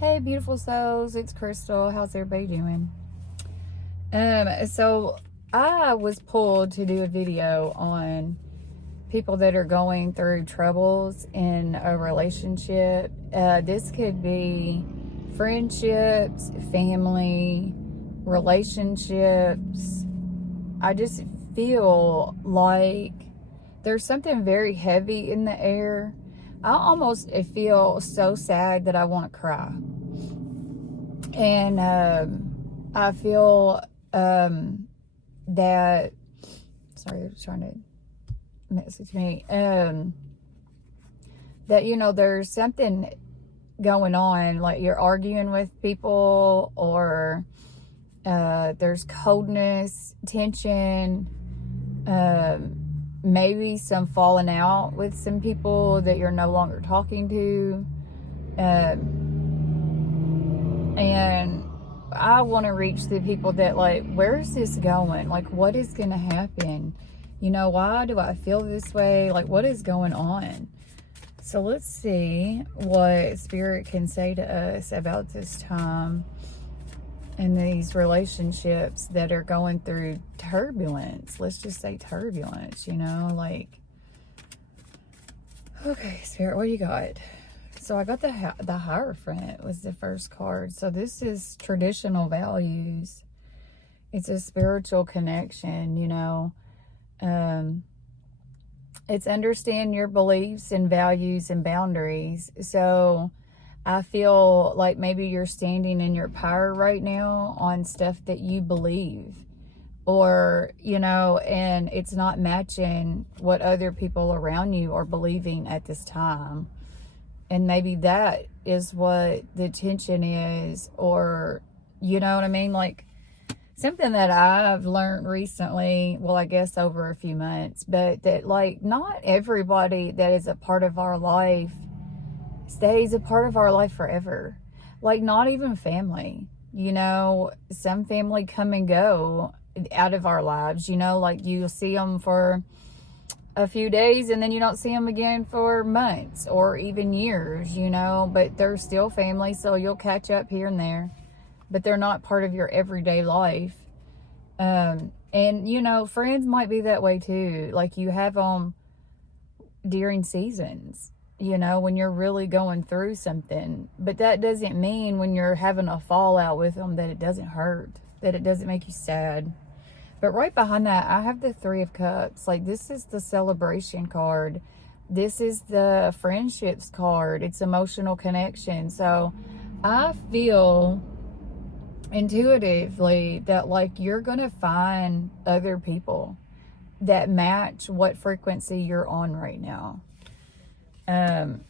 Hey, beautiful souls, it's Crystal. How's everybody doing? So I was pulled to do a video on people that are going through troubles in a relationship. This could be friendships, family, relationships. I just feel like there's something very heavy in the air. I almost feel so sad that I want to cry. And I feel that, sorry, they're trying to message me, that, there's something going on, like you're arguing with people, or there's coldness, tension, maybe some falling out with some people that you're no longer talking to. And I want to reach the people that, like, where's this going? Like, what is going to happen? Why do I feel this way? Like, what is going on? So let's see what Spirit can say to us about this time and these relationships that are going through turbulence. Let's just say turbulence, like, okay, Spirit, what do you got? So I got the Hierophant was the first card. So this is traditional values. It's a spiritual connection, It's understand your beliefs and values and boundaries. So I feel like maybe you're standing in your power right now on stuff that you believe. Or, and it's not matching what other people around you are believing at this time. And maybe that is what the tension is, or, you know what I mean? Like, something that I've learned recently, well, I guess over a few months, but that, like, not everybody that is a part of our life stays a part of our life forever. Like, not even family. Some family come and go out of our lives, like you'll see them for a few days and then you don't see them again for months or even years, but they're still family, so you'll catch up here and there, but they're not part of your everyday life. And friends might be that way too. Like, you have them during seasons, when you're really going through something, but that doesn't mean when you're having a fallout with them that it doesn't hurt, that it doesn't make you sad. But right behind that, I have the Three of Cups. Like, this is the celebration card. This is the friendships card. It's emotional connection. So I feel intuitively that, like, you're going to find other people that match what frequency you're on right now. And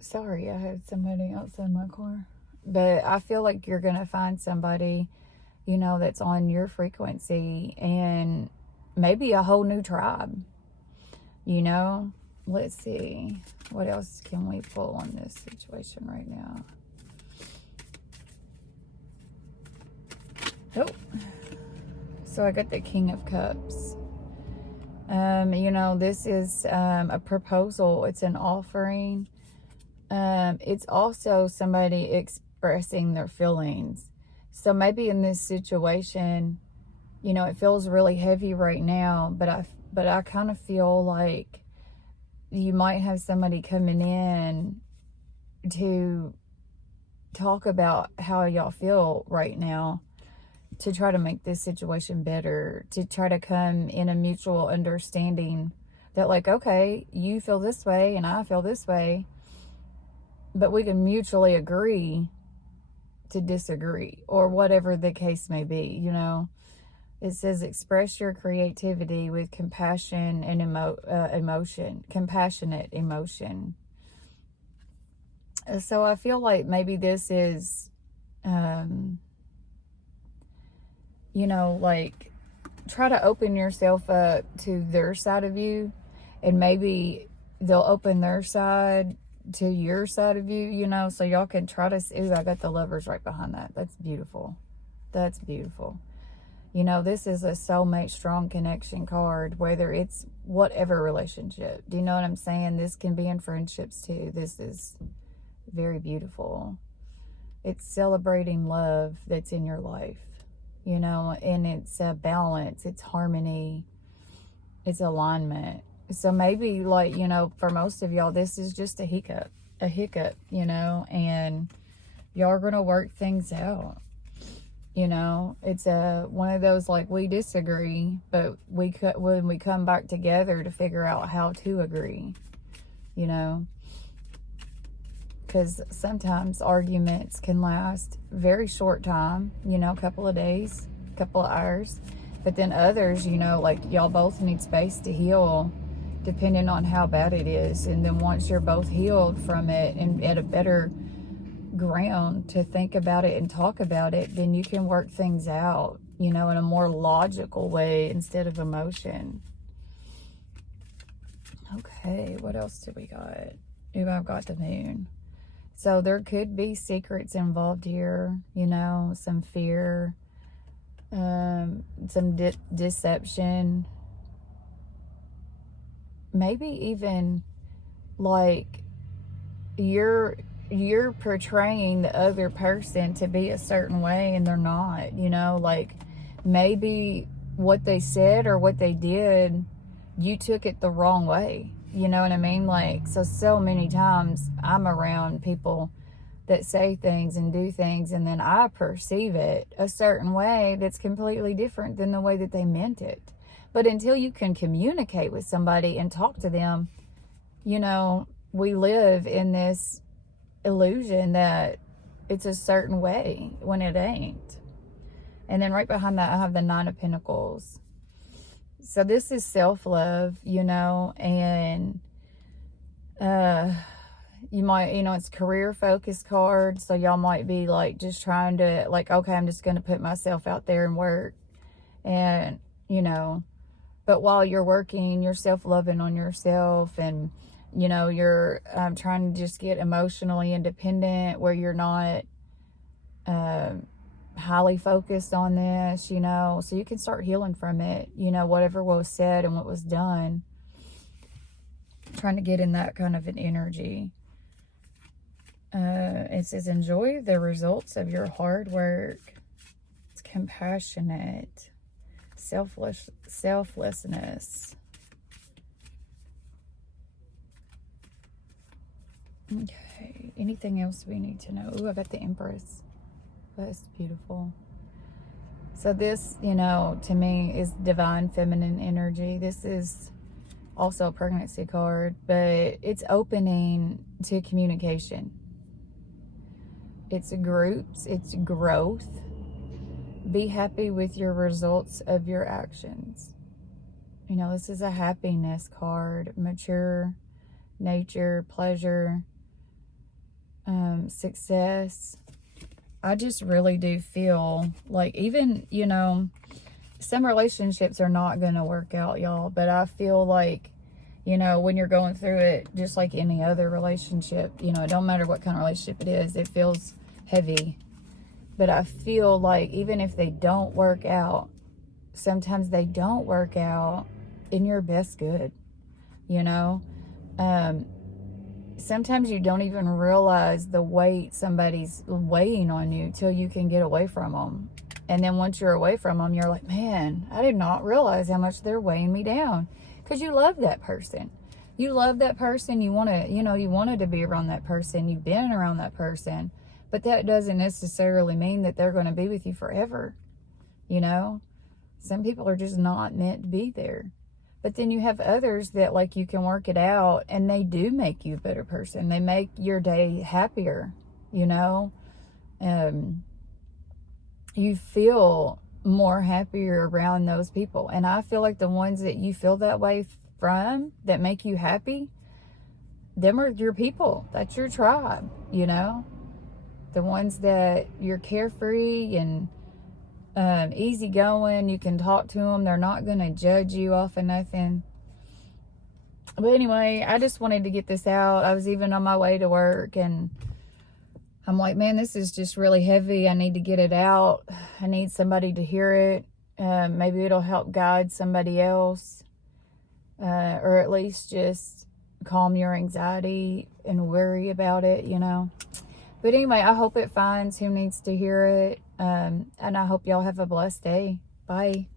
sorry, I had somebody outside my car. But I feel like you're going to find somebody, that's on your frequency, and maybe a whole new tribe, Let's see. What else can we pull on this situation right now? Oh. So I got the King of Cups. This is a proposal. It's an offering. It's also somebody expressing their feelings. So maybe in this situation, it feels really heavy right now, but I kind of feel like you might have somebody coming in to talk about how y'all feel right now, to try to make this situation better, to try to come in a mutual understanding that, like, okay, you feel this way and I feel this way, but we can mutually agree to disagree, or whatever the case may be, It says express your creativity with compassion and emotion, compassionate emotion. So I feel like maybe this is, like, try to open yourself up to their side of you, and maybe they'll open their side to your side of you, so y'all can try to see. Ooh, I got the Lovers right behind that. That's beautiful. That's beautiful. You know, this is a soulmate strong connection card, whether it's whatever relationship. Do you know what I'm saying? This can be in friendships too. This is very beautiful. It's celebrating love that's in your life, you know, and it's a balance, it's harmony, it's alignment. So maybe, like, you know, for most of y'all, this is just a hiccup, you know, and y'all are going to work things out. You know, it's one of those, like, we disagree, but when we come back together to figure out how to agree, you know, because sometimes arguments can last very short time, you know, a couple of days, a couple of hours, but then others, you know, like, y'all both need space to heal depending on how bad it is. And then once you're both healed from it and at a better ground to think about it and talk about it, then you can work things out, you know, in a more logical way instead of emotion. Okay, what else do we got? Ooh, I've got the moon. So there could be secrets involved here, you know, some fear, some deception, maybe even like you're portraying the other person to be a certain way and they're not, you know, like maybe what they said or what they did, you took it the wrong way. You know what I mean? Like, so many times I'm around people that say things and do things, and then I perceive it a certain way that's completely different than the way that they meant it. But until you can communicate with somebody and talk to them, you know, we live in this illusion that it's a certain way when it ain't. And then right behind that, I have the Nine of Pentacles. So this is self-love, you know, and you might, you know, it's career focused card. So y'all might be like just trying to, like, okay, I'm just going to put myself out there and work. And, you know, but while you're working, you're self-loving on yourself, and, you know, you're trying to just get emotionally independent where you're not highly focused on this, you know, so you can start healing from it, you know, whatever was said and what was done. Trying to get in that kind of an energy. It says, enjoy the results of your hard work. It's compassionate. Selflessness. Okay, anything else we need to know? Ooh, I got the Empress. That's beautiful. So this, you know, to me is divine feminine energy. This is also a pregnancy card, but it's opening to communication. It's groups, it's growth. Be happy with your results of your actions. You know, this is a happiness card. Mature, nature, pleasure, success. I just really do feel like, even, you know, some relationships are not going to work out, y'all. But I feel like, you know, when you're going through it, just like any other relationship, you know, it don't matter what kind of relationship it is, it feels heavy. But I feel like even if they don't work out, sometimes they don't work out in your best good, you know. Sometimes you don't even realize the weight somebody's weighing on you till you can get away from them. And then once you're away from them, you're like, man, I did not realize how much they're weighing me down. Because you love that person. You love that person. You want to, you know, you wanted to be around that person. You've been around that person. But that doesn't necessarily mean that they're going to be with you forever. You know, some people are just not meant to be there. But then you have others that, like, you can work it out and they do make you a better person. They make your day happier, you know. You feel more happier around those people. And I feel like the ones that you feel that way from, that make you happy, them are your people. That's your tribe, you know. The ones that you're carefree and easygoing, you can talk to them. They're not going to judge you off of nothing. But anyway, I just wanted to get this out. I was even on my way to work and I'm like, man, this is just really heavy. I need to get it out. I need somebody to hear it. Maybe it'll help guide somebody else, or at least just calm your anxiety and worry about it, you know. But anyway, I hope it finds who needs to hear it. And I hope y'all have a blessed day. Bye.